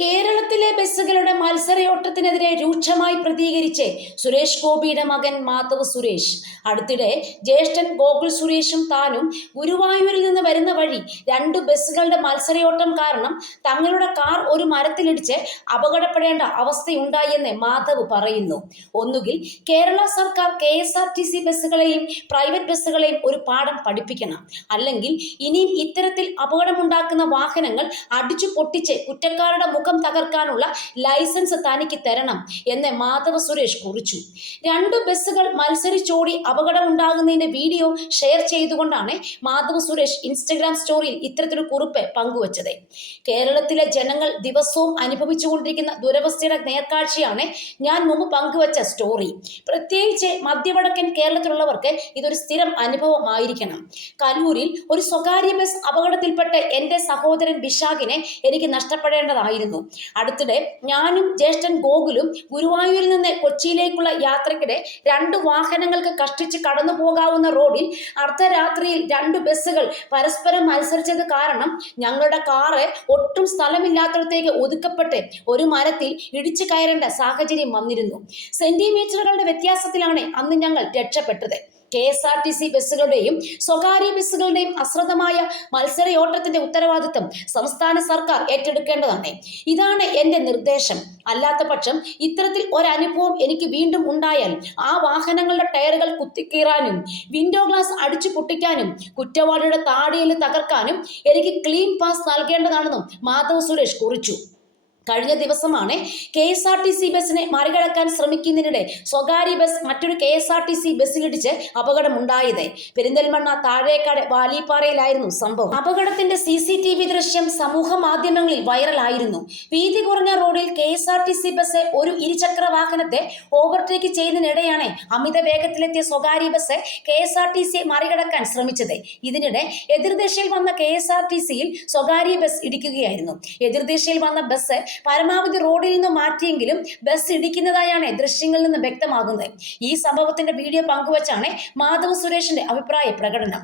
കേരളത്തിലെ ബസ്സുകളുടെ മത്സരയോട്ടത്തിനെതിരെ രൂക്ഷമായി പ്രതികരിച്ച് സുരേഷ് ഗോപിയുടെ മകൻ മാധവ് സുരേഷ്. അടുത്തിടെ ജ്യേഷ്ഠൻ ഗോകുൽ സുരേഷും താനും ഗുരുവായൂരിൽ നിന്ന് വരുന്ന വഴി രണ്ട് ബസ്സുകളുടെ മത്സരയോട്ടം കാരണം തങ്ങളുടെ കാർ ഒരു മരത്തിലിടിച്ച് അപകടപ്പെടേണ്ട അവസ്ഥയുണ്ടായെന്ന് മാധവ് പറയുന്നു. ഒന്നുകിൽ കേരള സർക്കാർ KSRTC ബസ്സുകളെയും പ്രൈവറ്റ് ബസ്സുകളെയും ഒരു പാഠം പഠിപ്പിക്കണം, അല്ലെങ്കിൽ ഇനിയും ഇത്തരത്തിൽ അപകടമുണ്ടാക്കുന്ന വാഹനങ്ങൾ അടിച്ചു പൊട്ടിച്ച് കുറ്റക്കാരുടെ മുഖം തകർക്കാനുള്ള ലൈസൻസ് തനിക്ക് തരണം എന്ന് മാധവ് സുരേഷ് കുറിച്ചു. രണ്ടു ബസ്സുകൾ മത്സരിച്ചോടി അപകടമുണ്ടാകുന്നതിന്റെ വീഡിയോ ഷെയർ ചെയ്തുകൊണ്ടാണ് മാധവ് സുരേഷ് ഇൻസ്റ്റഗ്രാം സ്റ്റോറിയിൽ ഇത്തരത്തിലൊരു കുറിപ്പ് പങ്കുവച്ചത്. കേരളത്തിലെ ജനങ്ങൾ ദിവസവും അനുഭവിച്ചുകൊണ്ടിരിക്കുന്ന ദുരവസ്ഥയുടെ നേർക്കാഴ്ചയാണ് ഞാൻ മുമ്പ് പങ്കുവച്ച സ്റ്റോറി. പ്രത്യേകിച്ച് മധ്യവടക്കൻ കേരളത്തിലുള്ളവർക്ക് ഇതൊരു സ്ഥിരം അനുഭവമായിരിക്കണം. കലൂരിൽ ഒരു സ്വകാര്യ ബസ് അപകടത്തിൽപ്പെട്ട് എൻ്റെ സഹോദരൻ വിശാഖിനെ എനിക്ക് നഷ്ടപ്പെടേണ്ടതായിരുന്നു. അടുത്തിടെ ഞാനും ജ്യേഷ്ഠൻ ഗോകുലും ഗുരുവായൂരിൽ നിന്ന് കൊച്ചിയിലേക്കുള്ള യാത്രക്കിടെ രണ്ട് വാഹനങ്ങൾക്ക് കഷ്ടിച്ച് കടന്നു പോകാവുന്ന റോഡിൽ അർദ്ധരാത്രിയിൽ രണ്ട് ബസ്സുകൾ പരസ്പരം മത്സരിച്ചത് കാരണം ഞങ്ങളുടെ കാറ് ഒട്ടും സ്ഥലമില്ലാത്തടത്തേക്ക് ഒതുക്കപ്പെട്ട് ഒരു മരത്തിൽ ഇടിച്ചു കയറേണ്ട സാഹചര്യം വന്നിരുന്നു. സെന്റിമീറ്ററുകളുടെ വ്യത്യാസത്തിലാണ് അന്ന് ഞങ്ങൾ രക്ഷപ്പെട്ടത്. KSRTC ബസ്സുകളുടെയും സ്വകാര്യ ബസ്സുകളുടെയും അശ്രദ്ധമായ മത്സരയോട്ടത്തിന്റെ ഉത്തരവാദിത്തം സംസ്ഥാന സർക്കാർ ഏറ്റെടുക്കേണ്ടതാണ്. ഇതാണ് എൻ്റെ നിർദ്ദേശം. അല്ലാത്ത പക്ഷം ഇത്തരത്തിൽ ഒരനുഭവം എനിക്ക് വീണ്ടും ഉണ്ടായാൽ ആ വാഹനങ്ങളുടെ ടയറുകൾ കുത്തിക്കീറാനും വിൻഡോ ഗ്ലാസ് അടിച്ചു പൊട്ടിക്കാനും കുറ്റവാളിയുടെ താടിയിൽ തകർക്കാനും എനിക്ക് ക്ലീൻ പാസ് നൽകേണ്ടതാണെന്നും മാധവ് സുരേഷ് കുറിച്ചു. കഴിഞ്ഞ ദിവസമാണ് KSRTC ബസ്സിനെ മറികടക്കാൻ ശ്രമിക്കുന്നതിനിടെ സ്വകാര്യ ബസ് മറ്റൊരു KSRTC ബസ്സിലിടിച്ച് അപകടമുണ്ടായത്. പെരിന്തൽമണ്ണ താഴേക്കാട് വാലിപ്പാറയിലായിരുന്നു സംഭവം. അപകടത്തിന്റെ CCTV ദൃശ്യം സമൂഹ മാധ്യമങ്ങളിൽ വൈറലായിരുന്നു. വീതി കുറഞ്ഞ റോഡിൽ KSRTC ബസ് ഒരു ഇരുചക്ര വാഹനത്തെ ഓവർടേക്ക് ചെയ്യുന്നതിനിടെയാണ് അമിത വേഗത്തിലെത്തിയ സ്വകാര്യ ബസ് KSRTC മറികടക്കാൻ ശ്രമിച്ചത്. ഇതിനിടെ എതിർദിശയിൽ വന്ന KSRTCയിൽ സ്വകാര്യ ബസ് ഇടിക്കുകയായിരുന്നു. എതിർദിശയിൽ വന്ന ബസ് പരമാവധി റോഡിൽ നിന്ന് മാറ്റിയെങ്കിലും ബസ് ഇടിക്കുന്നതായാണ് ദൃശ്യങ്ങളിൽ നിന്ന് വ്യക്തമാകുന്നത്. ഈ സംഭവത്തിന്റെ വീഡിയോ പങ്കുവച്ചാണ് മാധവ് സുരേഷിന്റെ അഭിപ്രായ പ്രകടനം.